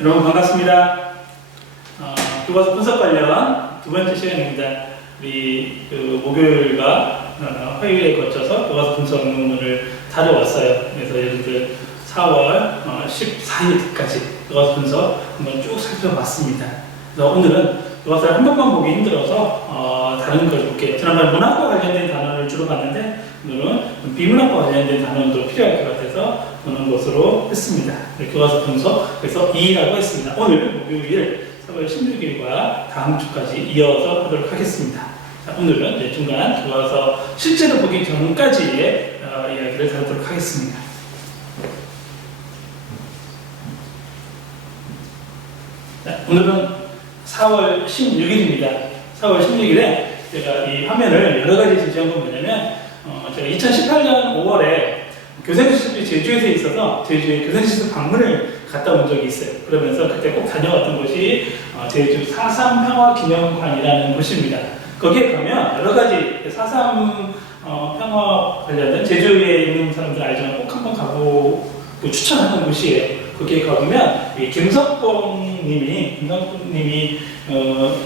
여러분 반갑습니다. 교과서 분석 관련 두 번째 시간입니다. 우리 목요일과 화요일에 거쳐서 교과서 분석 논문을 다뤄왔어요. 그래서 여러분들 4월 14일까지 교과서 분석 한번 쭉 살펴봤습니다. 그래서 오늘은 교과서를 한 번만 보기 힘들어서 다른 걸 볼게요. 지난번에 문학과 관련된 단어를 주로 봤는데 오늘은 비문학과 관련된 단어도 필요할 것 같아서 보는 것으로 했습니다. 교과서 분석, 그래서 2라고 했습니다. 오늘 목요일 4월 16일과 다음 주까지 이어서 하도록 하겠습니다. 자, 오늘은 중간 교과서 실제로 보기 전까지의 이야기를 다루도록 하겠습니다. 자, 오늘은 4월 16일입니다. 4월 16일에 제가 이 화면을 여러 가지 제시한 건 뭐냐면 제가 2018년 5월에 교생실습이 제주에서 있어서 제주에 교생실습 방문을 갔다 온 적이 있어요. 그러면서 그때 꼭 다녀왔던 곳이 제주 4.3 평화기념관이라는 곳입니다. 거기에 가면 여러 가지 4.3 평화 관련된 제주에 있는 사람들 알지만 꼭 한번 가보고 추천하는 곳이에요. 거기에 가보면 김석봉 님이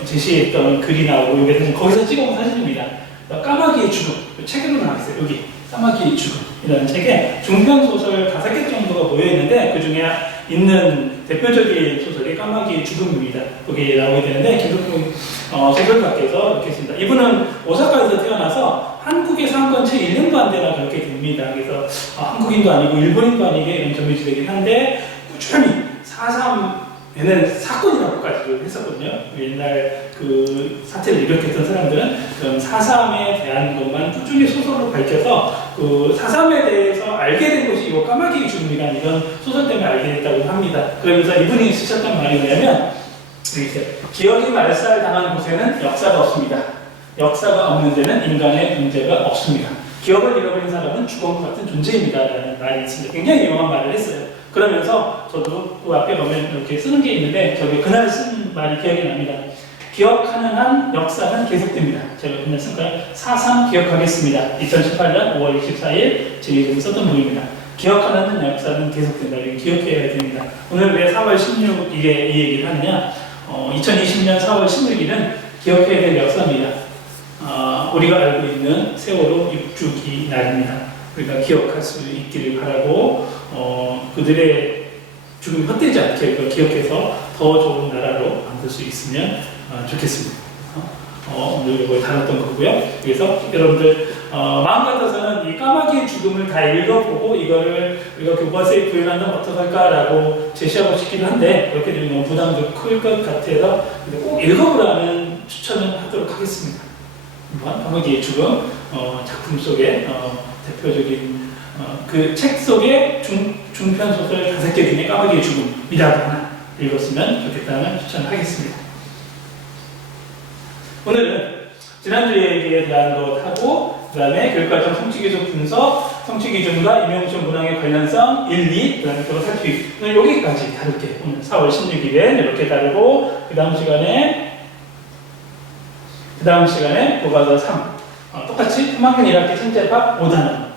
제시했던 글이 나오고 이게 거기서 찍어온 사진입니다. 까마귀의 죽음, 책으로 나와 있어요. 여기 까마귀의 죽음이라는 책에 중편소설 5개 정도가 모여있는데 그 중에 있는 대표적인 소설이 까마귀의 죽음입니다. 거기에 나오게 되는데 김석봉 소설가께서 이렇게 했습니다. 이분은 오사카에서 태어나서 한국에서 한 건 채 1년도 안 되나 그렇게 됩니다. 그래서 한국인도 아니고 일본인도 아니게 이런 점이 되긴 한데 꾸준히 4.3에는 사건이라고까지 했었거든요. 옛날 그 사태를 일으켰던 사람들은 그런 4.3에 대한 것만 꾸준히 소설로 밝혀서 그 4.3에 대해서 알게 된 것이 이 까마귀의 죽음이라는 이런 소설 때문에 알게 됐다고 합니다. 그러면서 이분이 쓰셨던 말이 뭐냐면 기억이 말살당한 곳에는 역사가 없습니다. 역사가 없는 데는 인간의 문제가 없습니다. 기억을 잃어버린 사람은 죽은 것 같은 존재입니다. 라는 말이 있습니다. 굉장히 유명한 말을 했어요. 그러면서 저도 그 앞에 보면 이렇게 쓰는 게 있는데 저게 그날 쓴 말이 기억이 납니다. 기억하는 한 역사는 계속됩니다. 제가 그날 쓴 거예요. 4.3 기억하겠습니다. 2018년 5월 24일 제 이름을 썼던 분입니다. 기억하는 한 역사는 계속된다. 이거 기억해야 됩니다. 오늘 왜 4월 16일에 이 얘기를 하느냐? 2020년 4월 16일은 기억해야 될 역사입니다. 우리가 알고 있는 세월호 6주기 날입니다. 우리가 기억할 수 있기를 바라고 그들의 죽음이 헛되지 않게 그걸 기억해서 더 좋은 나라로 만들 수 있으면 좋겠습니다. 오늘 이걸 다뤘던 거고요. 그래서 여러분들 마음 같아서는 이 까마귀의 죽음을 다 읽어보고 이거를 우리가 교과서에 구현한다면 어떡할까라고 제시하고 싶기도 한데 그렇게 되면 너무 부담도 클 것 같아서 꼭 읽어보라는 추천을 하도록 하겠습니다. 까마귀의 죽음 작품 속에 대표적인 그 책 속에 중편소설 5개 중에 까마귀의 죽음이라도 하나 읽었으면 좋겠다는 추천을 하겠습니다. 오늘은 지난주 얘기에 대한 것 하고 그 다음에 교육과정 성취기준 분석, 성취기준과 임용시험 문항의 관련성 1, 2, 그 다음에 그거 살피기 오늘 여기까지 다룰게요. 오늘 4월 16일에 이렇게 다루고 그 다음 시간에 교과서 3 똑같이 3학년 1학기 천재밥 5단원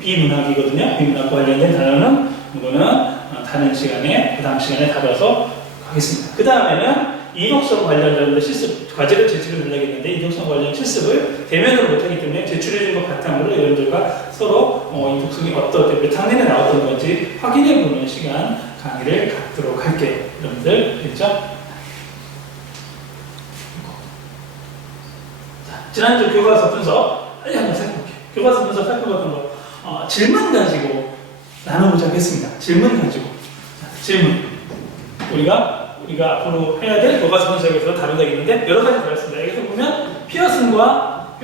비문학이거든요. 비문학과 관련된 단어는 이거는 다른 시간에 그 다음 시간에 다뤄서 하겠습니다. 그 다음에는 이독성 관련된 실습 과제를 제출을 하려겠는데 이독성 관련 실습을 대면으로 못하기 때문에 제출해준 것 바탕으로 여러분들과 서로 이 독성이 어떻게 몇 학년에 나왔던 건지 확인해보는 시간 강의를 갖도록 할게요. 여러분들 됐죠? 지난주 교과서 분석 빨리 한번 살펴볼게요. 교과서 분석 살펴봤던 거 질문 가지고 나눠보자고 했습니다. 질문 가지고 질문 우리가 앞으로 해야 될 교과서 분석에서 다루겠는데 여러 가지 다뤘습니다. 여기서 보면 피어슨과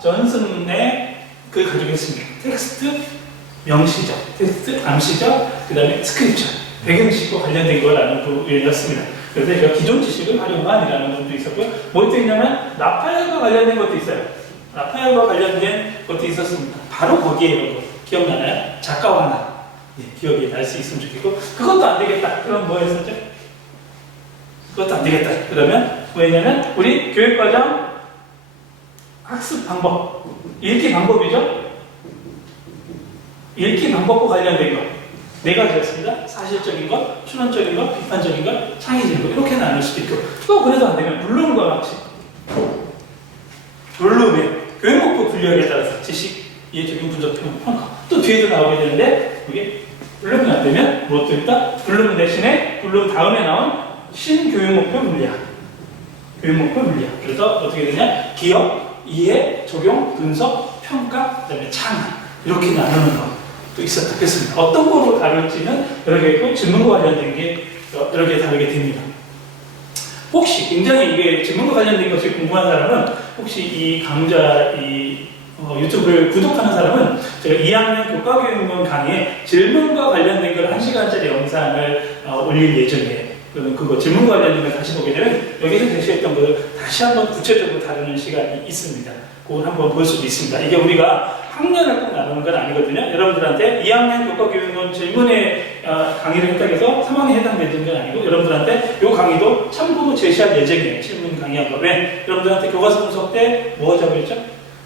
존슨의 그 가지고 있습니다. 텍스트 명시적, 텍스트 암시적, 그 다음에 스크립처 배경지식과 관련된 거라는 부분이었습니다. 그래서 제가 기존 지식을 활용한이라는 것도 있었고요. 뭐 있냐면 라파엘과 관련된 것도 있어요. 라파엘과 관련된 것도 있었습니다. 바로 거기에 이런 거 기억나나요? 작가와 나 기억이 날 수 있으면 좋겠고 그것도 안 되겠다. 그럼 뭐 했었죠? 그것도 안 되겠다. 그러면 뭐냐면 우리 교육과정 학습 방법 읽기 방법이죠? 읽기 방법과 관련된 거 네 가지였습니다. 사실적인 것, 추론적인 것, 비판적인 것, 창의적인 것 이렇게 나눌 수도 있고 또 그래도 안 되면 블룸과 같이 블룸의 교육 목표 분류학에 따라서 지식, 이해, 적용, 분석, 평가 또 뒤에도 나오게 되는데 이게 블룸이 안 되면 무엇도 있다? 블룸 대신에 블룸 다음에 나온 신교육 목표 분류학 교육 목표 분류학 그래서 어떻게 되냐? 기억, 이해, 적용, 분석, 평가, 그 다음에 창의 이렇게 나누는 것도 있었겠습니다. 어떤 거로 다룰지는 여러 개 있고 질문과 관련된 게 여러 개 다르게 됩니다. 혹시 굉장히 이게 질문과 관련된 것이 궁금한 사람은 혹시 이 강좌 유튜브를 구독하는 사람은 제가 2학년 교과교육론 강의에 질문과 관련된 걸 1시간짜리 영상을 올릴 예정이에요. 그러면 그거 질문과 관련된 걸 다시 보게 되면 여기서 제시했던 것을 다시 한번 구체적으로 다루는 시간이 있습니다. 그걸 한번 볼 수도 있습니다. 이게 우리가 학년을 꼭 나누는 건 아니거든요. 여러분들한테 2학년 교과교육론 질문에 강의를 했다고 해서 3학년에 해당되는 건 아니고 여러분들한테 이 강의도 참고로 제시할 예정이에요. 질문 강의한 거. 왜? 여러분들한테 교과서 분석 때 뭐 하자고 했죠?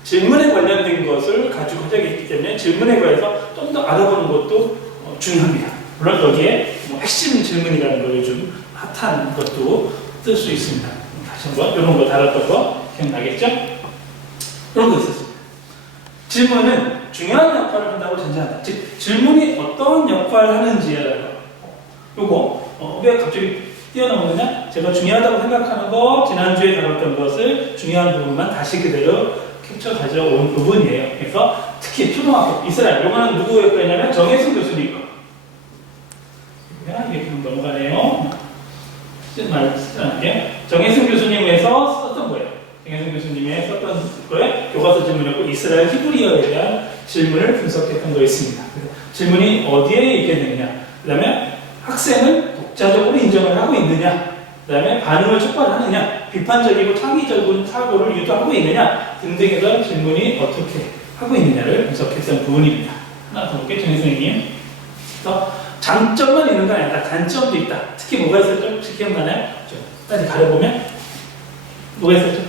질문에 관련된 것을 가지고 하자기 때문에 질문에 관해서 좀 더 알아보는 것도 중요합니다. 물론 여기에 뭐 핵심 질문이라는 거 요즘 핫한 것도 뜰 수 있습니다. 다시 한번 이런 거 다뤘던 거 기억나겠죠? 이런 거 있었습니다. 질문은 중요한 역할을 한다고 전제한다. 즉 질문이 어떤 역할을 하는지라는 거. 요거 왜 갑자기 뛰어나오느냐? 제가 중요하다고 생각하는 거 지난주에 다뤘던 것을 중요한 부분만 다시 그대로 캡처 가져온 부분이에요. 그래서 특히 초등학교 이스라엘 요거는 누구의 거냐면 정혜승 교수님 거. 이게 그럼 넘어가네요. 쓰지 않을게요. 정혜승 교수님에서 썼던 거예요. 정혜승 교수님이 썼던 거에 교과서 질문이었고 이스라엘 히브리어에 대한 질문을 분석했던 거였습니다. 그래서 질문이 어디에 있겠느냐, 그 다음에 학생은 독자적으로 인정을 하고 있느냐, 그 다음에 반응을 촉발하느냐, 비판적이고 창의적인 사고를 유도하고 있느냐 등등에 대한 질문이 어떻게 하고 있느냐를 분석했던 부분입니다. 하나 더 볼게요. 정혜승 선생님. 그래서 장점만 있는 건 아니다. 단점도 있다. 특히 뭐가 있었죠? 혹시 기억나나요? 빨리 가려보면 뭐가 있었죠?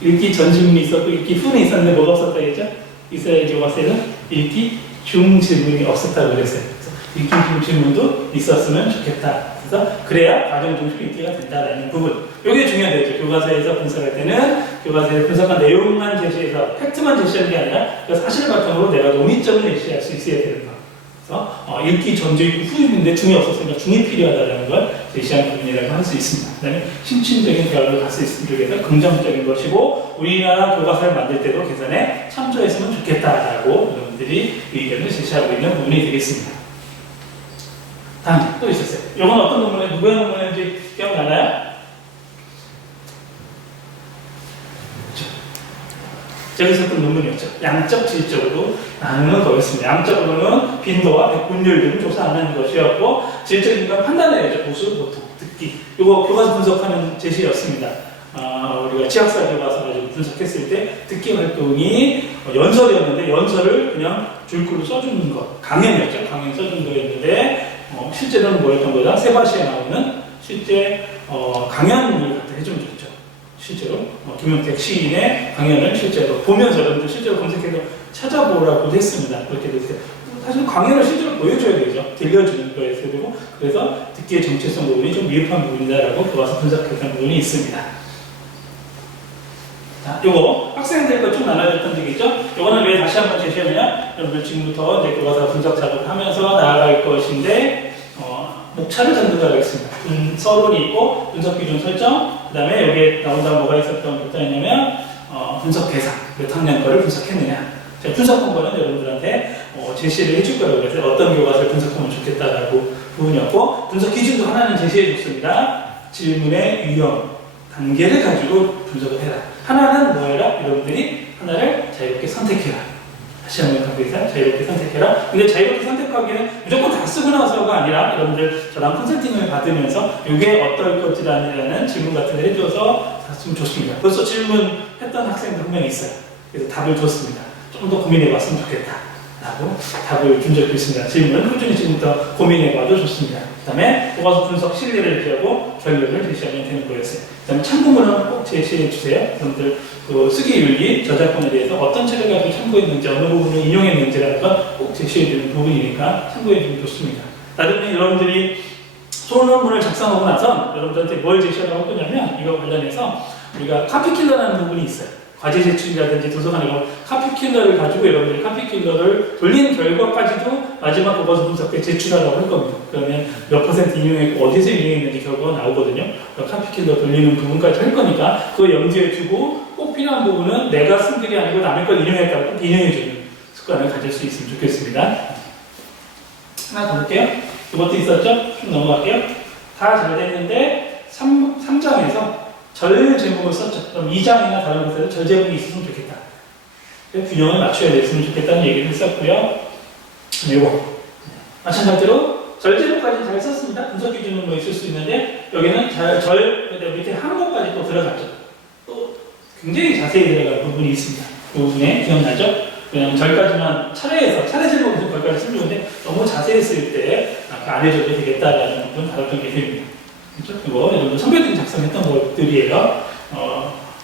읽기 전 질문이 있었고 읽기 후는 있었는데 뭐가 없었다 했죠? 이스라엘 교과서에는 읽기 중 질문이 없었다고 그랬어요. 그래서 읽기 중 질문도 있었으면 좋겠다. 그래서 그래야 과정 중심 읽기가 된다라는 부분. 이게 중요하죠. 교과서에서 분석할 때는 교과서에 분석한 내용만 제시해서 팩트만 제시하는 게 아니라 그 사실을 바탕으로 내가 논의점을 제시할 수 있어야 되는 거. 그래서 읽기 전도 있고 후임인데 중이 없었으니까 중이 필요하다는 걸 제시한 부분이라고 할 수 있습니다. 그 다음에 심층적인 대화를 할 수 있기 위해서 긍정적인 것이고 우리나라 교과서를 만들 때도 개선에 참조했으면 좋겠다라고 여러분들이 의견을 제시하고 있는 부분이 되겠습니다. 다음 또 있었어요. 이건 어떤 논문에 누구의 논문인지 기억나나요? 저기 있었던 논문이었죠. 양적, 질적으로 나누는 거였습니다. 양적으로는 빈도와 백분율 등을 조사하는 것이었고 질적인 건 판단해야죠. 보수, 보통, 듣기. 이거 교과서 분석하는 제시였습니다. 우리가 지학사 교과서 가지고 분석했을 때 듣기 활동이 연설이었는데 연설을 그냥 줄글로 써주는 것. 강연이었죠. 강연 써준 거였는데 실제로는 뭐였던 거다? 세바시에 나오는 실제 강연을 갖다 해주면 좋죠. 실제로 김용택 시인의 강연을 실제로 보면서 여러분들 실제로 검색해서 찾아보라고 했습니다. 그렇게 됐을 때 사실 강연을 실제로 보여줘야 되죠. 들려주는 거였어야 되고 그래서 듣기의 정체성 부분이 좀 미흡한 부분이다라고 교과서 분석했던 부분이 있습니다. 자, 요거 학생들 거 좀 나눠줬던 적이죠. 요거는 왜 다시 한번 제시하느냐? 여러분들 지금부터 이제 교과서 분석 작업을 하면서 나아갈 것인데 목차를 잡는다고 했습니다. 서론이 있고 분석 기준 설정, 그 다음에 여기에 나온다고 뭐가 있었던 것도 있냐면 분석 대상, 몇 학년 거를 분석했느냐. 제가 분석한 거는 여러분들한테 제시를 해줄 거라고 그래서 어떤 교과서를 분석하면 좋겠다라고 부분이었고 분석 기준도 하나는 제시해 줬습니다. 질문의 유형, 단계를 가지고 분석을 해라. 하나는 뭐 해라? 여러분들이 하나를 자유롭게 선택해라. 다시 한번 강조해서 자유롭게 선택해라. 근데 자유롭게 선택하기는 무조건 다 쓰고 나서가 아니라 여러분들 저랑 컨설팅을 받으면서 이게 어떨 것이라는 질문 같은 걸 해줘서 샀으면 좋습니다. 벌써 질문했던 학생들 한 명 있어요. 그래서 답을 줬습니다. 좀 더 고민해봤으면 좋겠다 라고 답을 준 적도 있습니다. 질문은 꾸준히 지금부터 고민해봐도 좋습니다. 다음에 교과서 분석 실리를 제시하고 결론을 제시하면 되는 거였어요. 그 다음에 참고문은 꼭 제시해 주세요. 여러분들 그 쓰기 윤리, 저작권에 대해서 어떤 책을 가지고 참고했는지, 어느 부분을 인용했는지라는 건 꼭 제시해 주는 부분이니까 참고해 주면 좋습니다. 나중에 여러분들이 소논문을 작성하고 나서 여러분들한테 뭘 제시하라고 할 거냐면 이거 관련해서 우리가 카피킬러라는 부분이 있어요. 과제 제출이라든지 도서관에 가면 카피킬러를 가지고 여러분들이 카피킬러를 돌린 결과까지도 마지막 교과서 분석 때 제출하라고 할 겁니다. 그러면 몇 퍼센트 인용했고 어디서 인용했는지 결과가 나오거든요. 카피킬러 돌리는 부분까지 할 거니까 그거 염두에 두고 꼭 필요한 부분은 내가 쓴 글이 아니고 남의 걸 인용했다고 꼭 인용해주는 습관을 가질 수 있으면 좋겠습니다. 하나 더 볼게요. 이것도 있었죠? 좀 넘어갈게요. 다 잘 됐는데 3장에서 절 제목을 썼죠. 그럼 2장이나 다른 곳에서 절 제목이 있었으면 좋겠다. 균형을 맞춰야 됐으면 좋겠다는 얘기를 했었고요. 이거 마찬가지로 절 제목까지 잘 썼습니다. 분석 기준은 뭐 있을 수 있는데 여기는 절 밑에 한국까지 또 들어갔죠. 또 굉장히 자세히 들어간 부분이 있습니다. 그 부분에 기억나죠? 그냥 절까지만 차례 제목에서 거기까지 쓰면 좋은데 너무 자세히 쓸 때 안 해줘도 되겠다라는 부분 다뤘던 게 됩니다. 그렇죠? 이거 여러분 선배들이 작성했던 것들이에요.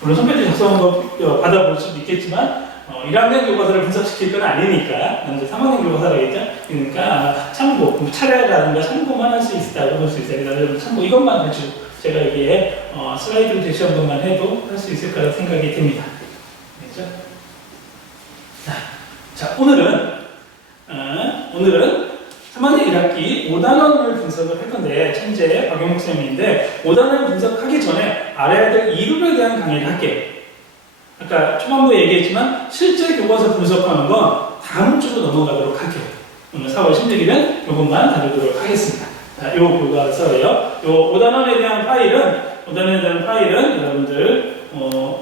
물론 선배들이 작성한 거 받아볼 수도 있겠지만 1학년 교과서를 분석시킬 건 아니니까 이제 3학년 교과서라겠죠. 그러니까 참고, 차례라든가 참고만 할 수 있다고 볼 수 있어요. 그래서 참고 이것만 가지고 제가 여기에 슬라이드를 제시한 것만 해도 할 수 있을 거라 생각이 됩니다. 그렇죠? 자, 오늘은 3학년 1학기 5단원을 분석을 할 건데, 천재 박용욱 쌤인데, 5단원을 분석하기 전에 알아야 될 이론에 대한 강의를 할게요. 아까 초반부에 얘기했지만, 실제 교과서 분석하는 건 다음 주로 넘어가도록 할게요. 오늘 4월 16일은 이것만 다루도록 하겠습니다. 자, 이 교과서예요. 이 5단원에 대한 파일은 여러분들,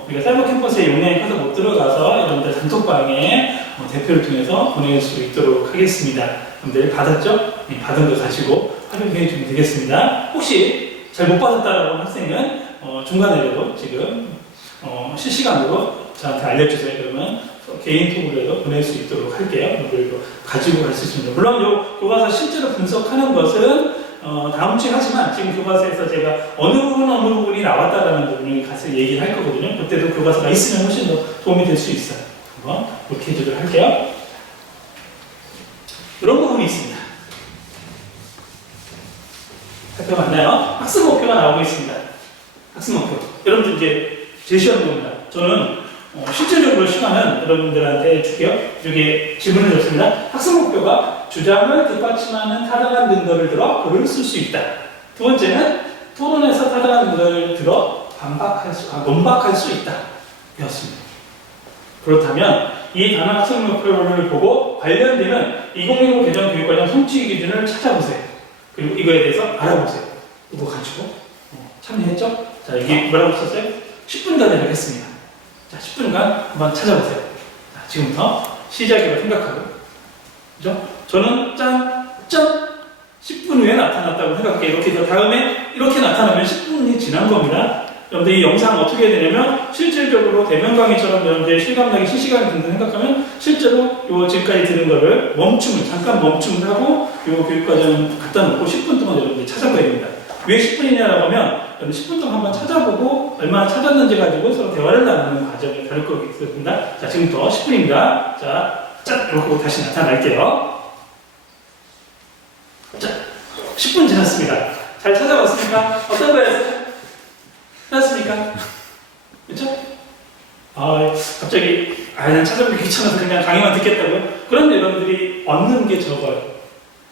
우리가 사이버 캠퍼스에 용량이 커서 못 들어가서 여러분들 단톡방에 대표를 통해서 보낼 수 있도록 하겠습니다. 여러분들 받았죠? 네, 받은 거 가지고 활용해 주면 되겠습니다. 혹시 잘 못 받았다라고 하는 학생은 중간에라도 지금 실시간으로 저한테 알려주세요. 그러면 개인 톡으로도 보낼 수 있도록 할게요. 여러분들 가지고 갈 수 있습니다. 물론 이 교과서 실제로 분석하는 것은 다음 주에 하지만 지금 교과서에서 제가 어느 부분이 나왔다라는 부분을 가서 얘기를 할 거거든요. 그때도 교과서가 있으면 훨씬 더 도움이 될 수 있어요. 한번 이렇게 해주도록 할게요. 이런 부분이 있습니다. 살펴봤나요? 학습 목표가 나오고 있습니다. 학습 목표. 여러분들 이제 제시하는 겁니다. 저는 실질적으로 시간은 여러분들한테 줄게요. 여기에 질문을 줬습니다. 학습 목표가 주장을 뒷받침하는 타당한 근거를 들어 글을 쓸 수 있다. 두 번째는 토론에서 타당한 근거를 들어 논박할 수 있다. 이었습니다. 그렇다면 이 단원 학습 목표를 보고 관련되는 2015 개정 교육과정 성취 기준을 찾아보세요. 그리고 이거에 대해서 알아보세요. 이거 가지고 참여했죠? 자, 여기 뭐라고 썼어요? 10분간에 하겠습니다. 자, 10분간 한번 찾아보세요. 자, 지금부터 시작이라고 생각하고, 그죠? 저는 짠! 10분 후에 나타났다고 생각해요. 이렇게 해서 다음에 이렇게 나타나면 10분이 지난 겁니다. 여러분들 이 영상 어떻게 해야 되냐면, 실질적으로 대면 강의처럼 여러분들 실감나게 실시간에 듣는 생각하면, 실제로 요 지금까지 들은 거를 잠깐 멈춤을 하고, 요 교육과정 갖다 놓고 10분 동안 여러분들 찾아봐야 됩니다. 왜 10분이냐라고 하면, 10분 동안 한번 찾아보고 얼마나 찾았는지 가지고 서로 대화를 나누는 과정을 다룰 거겠습니다. 자, 지금부터 10분입니다. 자, 짠! 이렇게 다시 나타날게요. 자, 10분 지났습니다. 잘 찾아봤습니까? 어떤 거였어요? 찾았습니까? 그쵸? 갑자기, 난 찾아보기 귀찮아서 그냥 강의만 듣겠다고요? 그런데 여러분들이 얻는 게 적어요.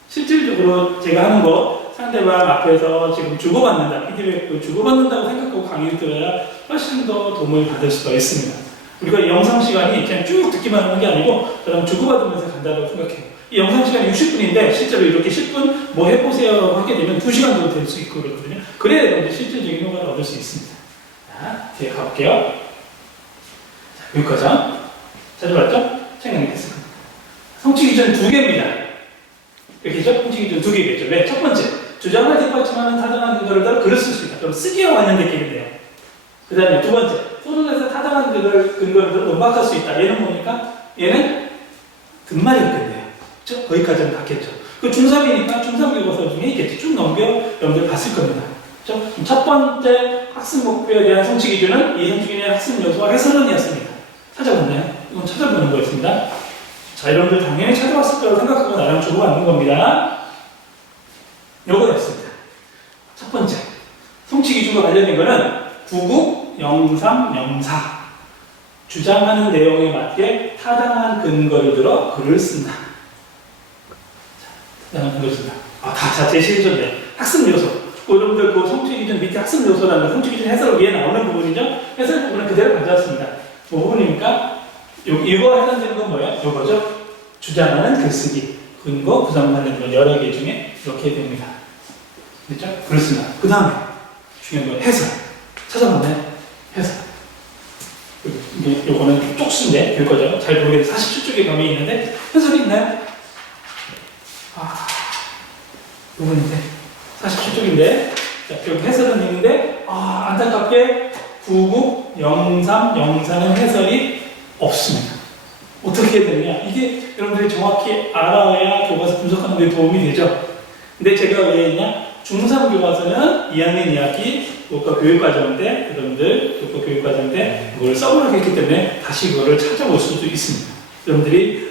실질적으로 제가 하는 거, 상대방 앞에서 지금 주고받는다, 피드백을 주고받는다고 생각하고 강의를 들어야 훨씬 더 도움을 받을 수가 있습니다. 우리가 이 영상 시간이 그냥 쭉 듣기만 하는 게 아니고 저랑 주고받으면서 간다고 생각해요. 이 영상 시간이 60분인데 실제로 이렇게 10분 뭐 해보세요 하게 되면 2시간 정도 될 수 있고 그렇거든요. 그래야 여러분들 실질적인 효과를 얻을 수 있습니다. 자, 뒤에 가볼게요. 자, 교육과정 찾아봤죠? 생각했습니다. 성취 기준 2개입니다. 이렇게죠? 성취 기준 2개겠죠. 왜? 첫 번째, 주장을 뒷받침하는 타당한 근거를 따라 글을 쓸 수 있다. 그럼 쓰기와 관련됐겠네요. 그 다음에 두 번째, 토론에서 타당한 근거를 들어 논박할 수 있다. 얘는 뭡니까? 얘는 뒷말이었겠네요. 그렇죠? 거기까지는 같겠죠. 그 중3이니까 중3 교과서 중에 있겠지. 쭉 넘겨 여러분들 봤을 겁니다. 그렇죠? 첫 번째 학습 목표에 대한 성취 기준은 이성준의 학습 요소와 해설론이었습니다. 찾아봤나요? 이건 찾아보는 거였습니다. 자, 여러분들 당연히 찾아봤을 거라고 생각하고 나랑 주고받는 겁니다. 요거였습니다. 첫 번째 성취 기준과 관련된 거는 99, 03, 04 주장하는 내용에 맞게 타당한 근거를 들어 글을 쓴다. 타당한 근거를 쓴다. 다 제시해줬네. 학습 요소. 여러분들 그 성취 기준 밑에 학습 요소라는 성취 기준 해설 위에 나오는 부분이죠. 해설 부분은 그대로 가져왔습니다. 뭐 부분입니까? 이거 해당되는 건 뭐예요? 요거죠. 주장하는 글쓰기, 근거, 구성 관련된 여러 개 중에 이렇게 됩니다. 그렇죠? 그렇습니다. 그 다음에 중요한 건 해설. 찾아봤나요? 해설. 이게 요거는 쪽수인데 교과죠. 잘 모르겠는데 47쪽에 가면 있는데 해설이 있나요? 요건인데 47쪽인데 자, 여기 해설은 있는데 안타깝게 99, 03, 04는 해설이 없습니다. 어떻게 해야 되느냐? 이게 여러분들이 정확히 알아야 교과서 분석하는 데 도움이 되죠. 근데 제가 왜 했냐? 중3 교과서는 2학년 2학기 교과 교육과정 때 여러분들 교과 교육과정 때 그걸 써보라고 했기 때문에 다시 그거를 찾아볼 수도 있습니다. 여러분들이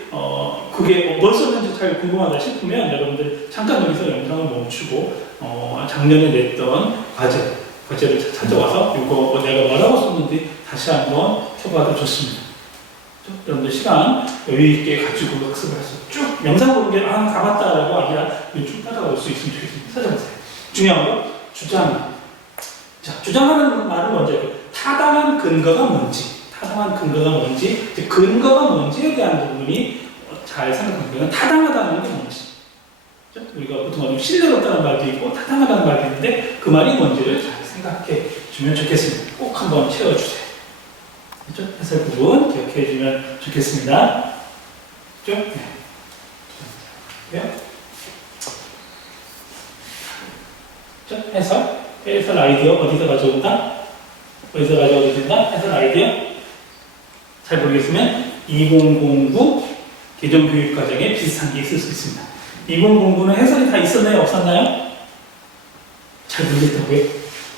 그게 뭘 썼는지 잘 궁금하다 싶으면 여러분들 잠깐 여기서 영상을 멈추고 작년에 냈던 과제를 찾아와서 이거 내가 뭐라고 썼는지 다시 한번 펴봐도 좋습니다. 여러분들 시간 여유 있게 가지고 학습을 해서 쭉 영상 보는 게 다 맞다라고 아니라 쭉 따라올 수 있으면 좋겠습니다. 찾아보세요. 중요한 거 주장. 자, 주장하는 말은 먼저 타당한 근거가 뭔지, 근거가 뭔지에 대한 부분이 잘 생각하면 타당하다는 게 뭔지. 우리가 보통 신뢰롭다는 말도 있고 타당하다는 말도 있는데 그 말이 뭔지를 잘 생각해 주면 좋겠습니다. 꼭 한번 채워주세요. 그렇죠? 해설 부분 기억해 주면 좋겠습니다. 그렇죠? 네. 그렇죠? 해설 아이디어 어디서 가져온다? 어디서 가져와도 된다? 해설 아이디어? 잘 모르겠으면 2009 개정교육과정에 비슷한 게 있을 수 있습니다. 2009는 해설이 다 있었나요? 없었나요? 잘 모르겠다고요?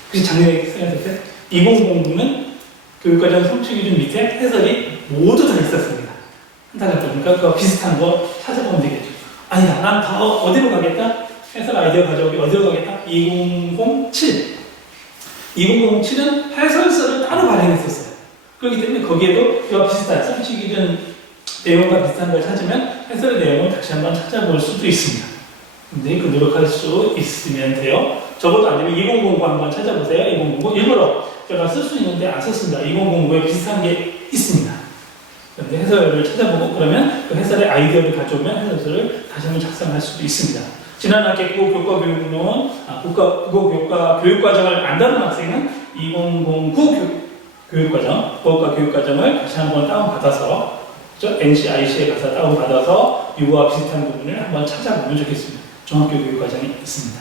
혹시 작년에 생각했을 때? 2009는 교육과정 성취 기준 밑에 해설이 모두 다 있었습니다. 한타같으니까 그 비슷한 거 찾아보면 되겠죠. 아니다, 난 더 어디로 가겠다? 해설 아이디어 가져오기 어디로 가겠다? 2007. 2007은 해설서를 따로 발행했었어요. 그렇기 때문에 거기에도 이와 비슷한 성취 기준 내용과 비슷한 걸 찾으면 해설의 내용을 다시 한번 찾아볼 수도 있습니다. 근데 그 노력할 수 있으면 돼요. 적어도 안 되면 2009 한번 찾아보세요. 2009 일부러 제가 쓸 수 있는데 안 썼습니다. 2009에 비슷한 게 있습니다. 그런데 해설을 찾아보고 그러면 그 해설의 아이디어를 가져오면 해설서를 다시 한번 작성할 수도 있습니다. 지난 학기 국어교육론, 국어교육과 교육과정을 안 다룬 학생은 2009 교육과정, 국어과 교육과정을 다시 한번 다운받아서 NCIC에 가서 다운받아서 이거와 비슷한 부분을 한번 찾아보면 좋겠습니다. 중학교 교육과정이 있습니다.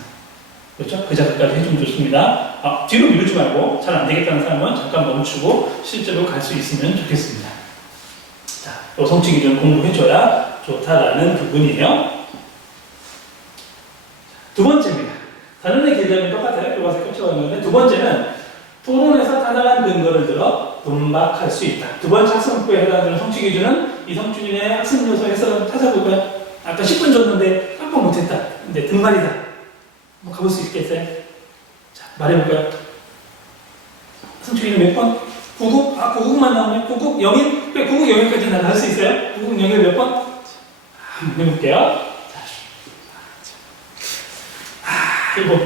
그렇죠? 그 작업까지 해주면 좋습니다. 뒤로 미루지 말고 잘 안 되겠다는 사람은 잠깐 멈추고 실제로 갈 수 있으면 좋겠습니다. 자, 또 성취 기준 공부해줘야 좋다라는 부분이에요. 두 번째입니다. 다른 애 계좌는 똑같아요. 교과서 겹쳐가는 건데 두 번째는 토론에서 타당한 근거를 들어 분박할 수 있다. 두 번째 학습목표에 해당되는 성취 기준은 이 성준의 학습 요소 해설을 찾아볼까요? 아까 10분 줬는데 깜빡 못했다. 근데 등말이다. 한번 가볼 수 있겠어요? 자, 말해볼까요? 성취 기준 몇 번? 99? 99만 나오네. 99? 0일? 그래, 99, 0일까지 난 할 수 있어요? 99, 0일 몇 번? 한번 해볼게요. 그리고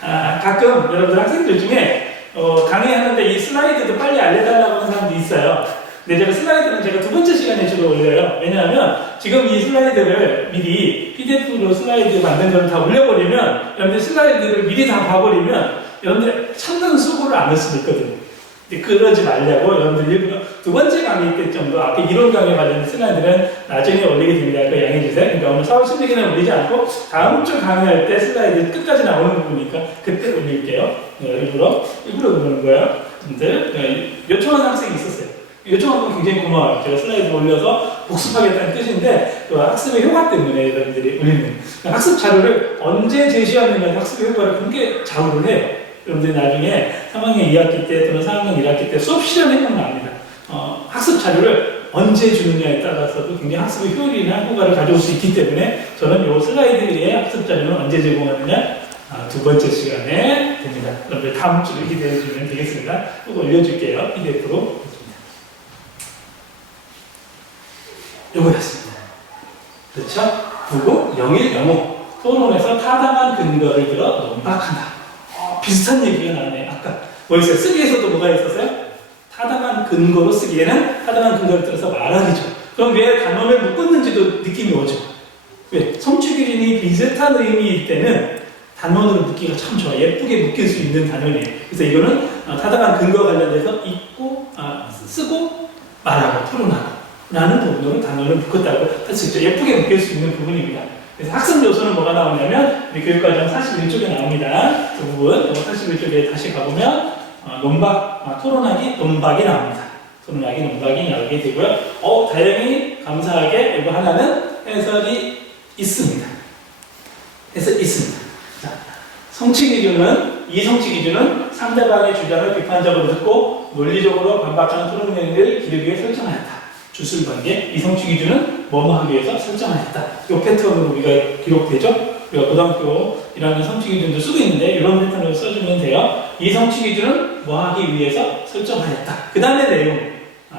가끔 여러분들 학생들 중에 강의하는데 이 슬라이드도 빨리 알려달라고 하는 사람도 있어요. 근데 제가 슬라이드는 제가 두 번째 시간에 주로 올려요. 왜냐하면 지금 이 슬라이드를 미리 PDF로 슬라이드 만든 걸 다 올려버리면 여러분들 슬라이드를 미리 다 봐버리면 여러분들 찾는 수고를 안 할 수도 있거든요. 근데 그러지 말려고 여러분들 일부러 두 번째 강의 때 정도 앞에 이론 강의 관련된 슬라이드는 나중에 올리게 됩니다. 그거 양해해주세요. 그러니까 오늘 4월 16일에는 올리지 않고 다음 주 강의할 때 슬라이드 끝까지 나오는 부분이니까 그때 올릴게요. 일부러 그러는 거예요. 근데 요청하는 학생이 있었어요. 요청한 건 굉장히 고마워요. 제가 슬라이드 올려서 복습하겠다는 뜻인데 그 학습의 효과 때문에 여러분들이 올리는 학습 자료를 언제 제시하느냐에 학습의 효과를 굉장히 좌우를 해요. 여러분들이 나중에 3학년 2학기 때 또는 4학년 1학기 때 수업 실현해보면 압니다. 학습 자료를 언제 주느냐에 따라서도 굉장히 학습의 효율이나 효과를 가져올 수 있기 때문에 저는 이 슬라이드의 학습 자료는 언제 제공하느냐 두 번째 시간에 됩니다. 여러분들 다음 주를 기대해 주면 되겠습니다. 이거 올려줄게요. PDF로. 요거였습니다. 그렇죠? 그리고 영일 영호 토론에서 타당한 근거를 들어 논박한다. 비슷한 얘기가 나왔네요. 아까 뭐였어요? 쓰기에서도 뭐가 있었어요? 타당한 근거로 쓰기에는 타당한 근거를 들어서 말하기죠. 그럼 왜 단어를 묶었는지도 느낌이 오죠. 왜? 성취기준이 비슷한 의미일 때는 단원으로 묶기가 참 좋아. 예쁘게 묶일 수 있는 단원이에요. 그래서 이거는 타당한 근거 관련돼서 읽고, 쓰고, 말하고, 토론하고 라는 부분으로 단원을 묶었다고 할 수 있죠. 예쁘게 묶일 수 있는 부분입니다. 그래서 학습 요소는 뭐가 나오냐면 우리 교육과정 41쪽에 나옵니다. 그 부분, 41쪽에 다시 가보면 논박, 토론하기, 논박이 나옵니다. 토론하기, 논박이 나오게 되고요. 다행히 감사하게 이거 하나는 해설이 있습니다. 해설이 있습니다. 자, 이 성취 기준은 상대방의 주장을 비판적으로 듣고 논리적으로 반박하는 토론 내용을 기르기 위해 설정하였다. 주술관계, 이 성취 기준은 뭐뭐 하기 위해서 설정하였다. 이 패턴으로 우리가 기록되죠? 우리가 고등학교 1학년 성취 기준도 쓰고 있는데 이런 패턴으로 써주면 돼요. 이 성취 기준은 뭐 하기 위해서 설정하였다. 그 다음에 내용,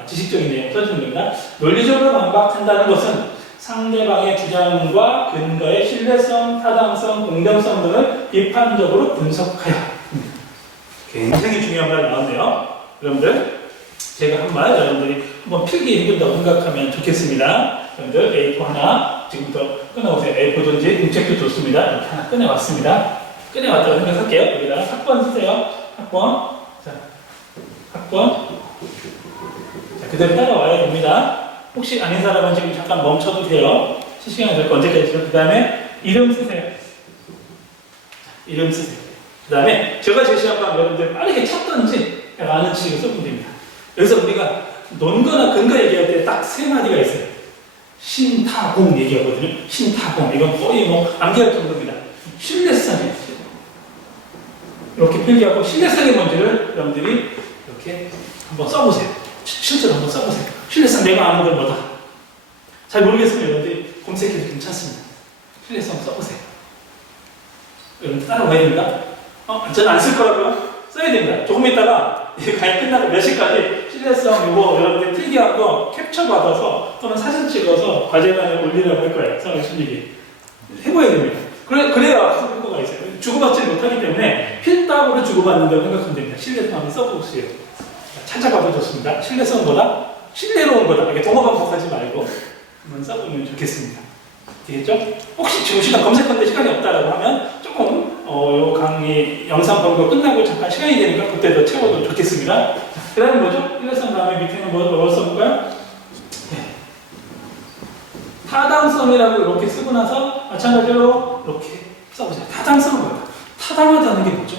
지식적인 내용 써주는 겁니다. 논리적으로 반박한다는 것은 상대방의 주장과 근거의 신뢰성, 타당성, 공정성 등을 비판적으로 분석하여. 굉장히 중요한 말 나왔네요. 여러분들, 제가 한 말 여러분들이 한번 필기해 준다고 생각하면 좋겠습니다. 여러분들 A4 하나 지금부터 꺼내오세요. A4든지 인책도 좋습니다. 이렇게 하나 꺼내왔습니다. 꺼내왔다고 생각할게요. 여기다가 학번 쓰세요. 학번. 자, 학번. 자, 그대로 따라와야 됩니다. 혹시 아닌 사람은 지금 잠깐 멈춰도 돼요. 실시간이 될 거 언제까지죠? 그 다음에 이름 쓰세요. 이름 쓰세요. 그 다음에 제가 제시한 거 여러분들 빠르게 찾던지 아는 지식을 써보면 됩니다. 여기서 우리가 논거나 근거 얘기할 때 딱 세 마디가 있어요. 신타공 얘기하거든요. 신타공. 이건 거의 뭐 암기할 정도입니다. 신뢰성이 이렇게 필기하고 신뢰성이 뭔지를 여러분들이 이렇게 한번 써보세요. 실제로 한번 써보세요. 신뢰성 내가 아는 건 뭐다? 잘 모르겠으면 여러분들이 검색해도 괜찮습니다. 신뢰성 써보세요. 여러분 따라와야 됩니다. 저는 안 쓸 거라고요? 써야 됩니다. 조금 있다가 강의 끝나고 몇 시까지 신뢰성 이거 여러분들 필기한 거 캡처 받아서 또는 사진 찍어서 과제단에 올리려고 할 거예요. 4월 16일. 해봐야 됩니다. 그래야 학습 효과가 있어요. 주고받지 못하기 때문에 필답으로 주고받는다고 생각하면 됩니다. 신뢰성 한번 써보세요. 찾아봐도 좋습니다. 신뢰성보다 신뢰로운 거다. 이렇게 동어 반복하지 말고 한번 써보면 좋겠습니다. 되겠죠? 혹시 지금 시간 검색하는데 시간이 없다라고 하면 조금 요 강의 영상 보는 거 끝나고 잠깐 시간이 되니까 그때 더 채워도 좋겠습니다. 그 다음에 뭐죠? 신뢰성 다음에 밑에는 뭐 써볼까요? 네. 타당성이라고 이렇게 쓰고 나서 마찬가지로 이렇게 써보세요. 타당성은 뭐예요? 타당하다는 게 뭐죠?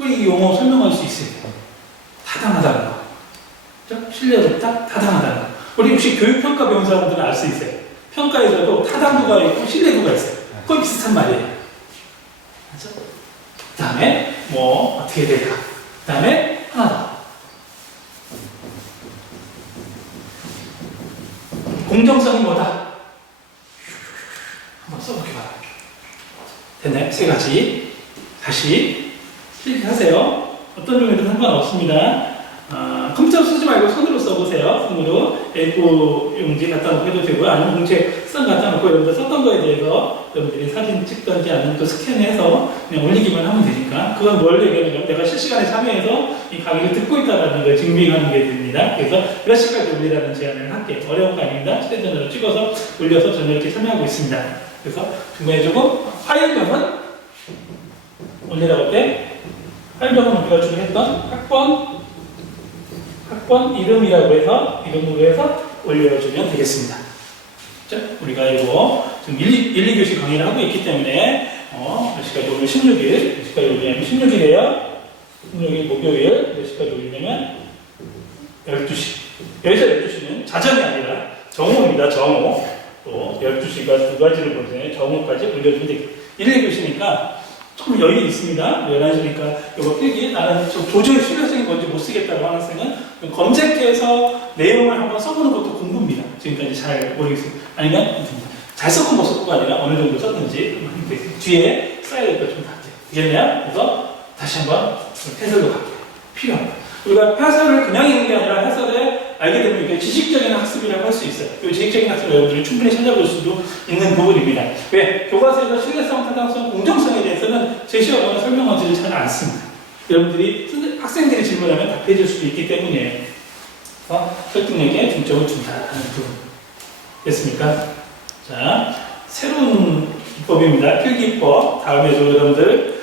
이 용어 설명할 수 있어요. 타당하다는 거. 신뢰롭다, 타당하다는 거. 우리 혹시 교육평가 배운 사람들은 알 수 있어요. 평가에서도 타당도가 있고 신뢰도가 있어요. 거의 비슷한 말이에요. 그렇죠? 그 다음에 뭐 어떻게 될까? 그 다음에 하나 더. 공정성이 뭐다? 한번 써볼게 봐요. 됐나요? 세 가지. 다시 필기하세요. 어떤 종이든 상관없습니다. 컴퓨터 쓰지 말고 손으로 써보세요. 손으로 A4 용지 갖다 놓고 해도 되고요. 아니면 공책 선 갖다 놓고 여러분들 썼던 거에 대해서 여러분들이 사진 찍던지 아니면 또 스캔해서 그냥 올리기만 하면 되니까. 그건 뭘 얘기하냐면 내가 실시간에 참여해서 이 강의를 듣고 있다는 걸 증명하는 게 됩니다. 그래서 몇 시까지 올리라는 제안을 할게요. 어려운 거 아닙니다. 휴대전화로 찍어서 올려서 저는 이렇게 참여하고 있습니다. 그래서 중간에 조금 파일명은 올리라고 할 때 파일명은 우리가 주로 했던 학번 이름이라고 해서 이름으로 해서 올려주면 되겠습니다. 자, 우리가 이거 지금 1, 2교시 강의를 하고 있기 때문에 몇 시까지 오늘 16일 몇 시까지 올리냐면 16일이에요. 16일 목요일 몇 시까지 올리냐면 12시 여기서 12시는 자전이 아니라 정오입니다. 정오. 또 12시가 두 가지를 보세요. 정오까지 올려주면 되겠다. 이렇게 보시니까 조금 여유 있습니다. 11시니까 이거 필기 나는 도저히 실효성이 뭔지 못 쓰겠다고 하는 학생은 검색해서 내용을 한번 써보는 것도 공부입니다. 지금까지 잘 모르겠습니다. 아니면 잘 썼고 못 썼고가 아니라 어느 정도 썼는지 뒤에 써야 될 것 좀 같아요. 되겠나요? 그래서 다시 한번 해설로 갈게요. 필요합니다. 우리가 해설을 그냥 읽는 게 아니라 해설에 알게 되면 이게 지식적인 학습이라고 할 수 있어요. 이 지식적인 학습을 여러분들이 충분히 찾아볼 수도 있는 부분입니다. 왜? 교과서에서 신뢰성, 타당성, 공정성에 대해서는 제시어거나 설명하지를 잘 않습니다. 여러분들이 학생들이 질문하면 답해 줄 수도 있기 때문이에요. 설득력에 중점을 준다는 부분. 됐습니까? 자, 새로운 기법입니다. 필기법. 다음에도 여러분들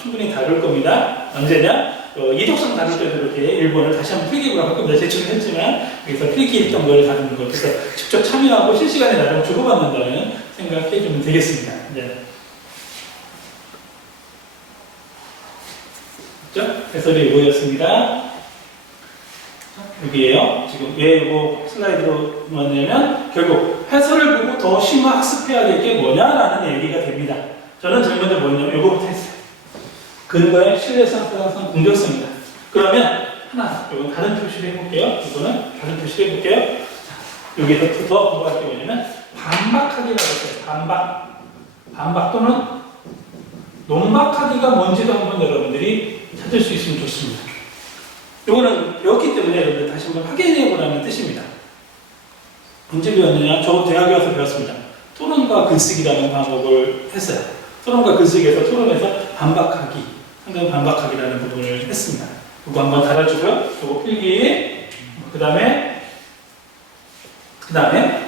충분히 다룰 겁니다. 언제냐? 이독성 다룰 때도 이렇게 일본을 다시 한번 필기구라고 할 겁니다. 제출은 했지만 여기서 필기했던 걸 다루는 거. 그래서 직접 참여하고 실시간에 나름 주고받는다는 생각해 주면 되겠습니다. 네. 그렇죠? 해설이 이거였습니다. 여기에요. 지금 왜 이거 슬라이드로 왔냐면 결국 해설을 보고 더 심화 학습해야 될 게 뭐냐라는 얘기가 됩니다. 저는 제일 먼저 뭐냐면 이거부터 했어요. 근거의 신뢰성, 타당성, 공정성이다. 그러면 하나, 이건 다른 표시를 해볼게요. 이거는 다른 표시를 해볼게요. 자, 여기서 더 공부할 게 뭐냐면 반박하기라고 했어요. 반박 또는 논박하기가 뭔지도 한번 여러분들이 찾을 수 있으면 좋습니다. 이거는 배웠기 때문에 여러분들 다시 한번 확인해 보라는 뜻입니다. 언제 배웠느냐? 저 대학에 와서 배웠습니다. 토론과 글쓰기라는 방법을 했어요. 토론과 글쓰기에서 토론에서 반박하기, 상대방 반박하기라는 부분을 했습니다. 이거 한번 달아주고요. 이거 필기, 그 다음에